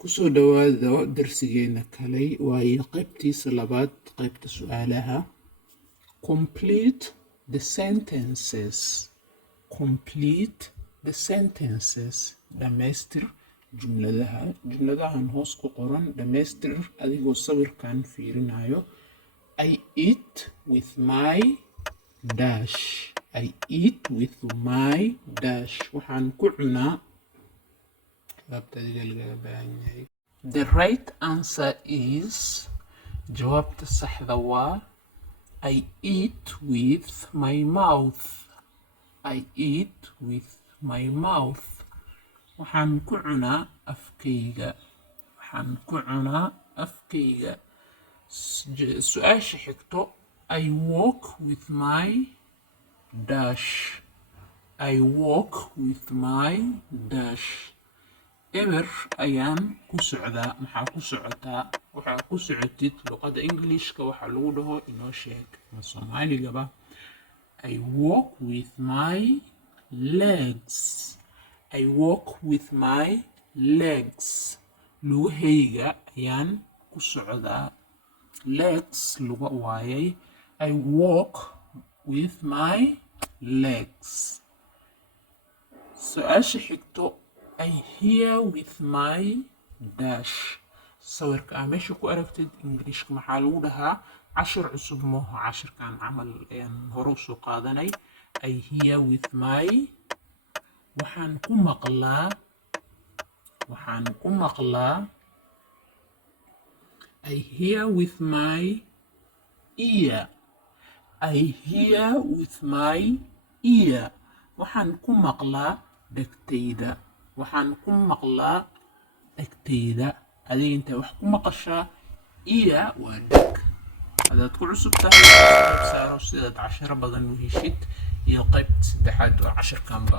kusoo dhawaada darsigeena kale waayo qaybtiisa labaad qaybta su'aalaha. Complete the sentences. Complete the sentences. Dhamaystir jumladaha. Jumladahan hoos ku qoran dhamaystir adigoo sawirkan fiirinayo. I eat with my dash. I eat with my dash. Waxaan ku cunaa. The right answer is jawaabta saxda waa I eat with my mouth. I eat with my mouth. Waxaan ku cunaa afkayga. Waxaan ku cunaa afkayga. Su'aasha xigto I walk with my dash. I walk with my dash. eber ayaan ku socdaa. Maxaa ku socotaa? Waxaa ku socotid luqadda Englishka waxaa lagu dhaho inoo sheeg ama Soomaaligaba. I walk with my legs. I walk with my legs. Lugahayga ayaan ku socdaa. Legs luga waayay. I walk with my legs. Su'aasha xigto I hear with my dash. sawirka aa meesha ku aragtid Englishka maxaa lagu dhahaa cashir cusub mooho cashirkan camal hore usoo qaadanay. I hear with my waxaan ku maqlaa I hear with my ear. I hear with my ear. waxaan ku maqlaa dhegtayda. waxaan ku maqlaa dhegtayda. adiga intay wax ku maqashaa iya waa dheg. hadaad ku cusub tahay saaro sidaad cashiro badan u heshid iyo qaybta saddexaad oo cashirkanba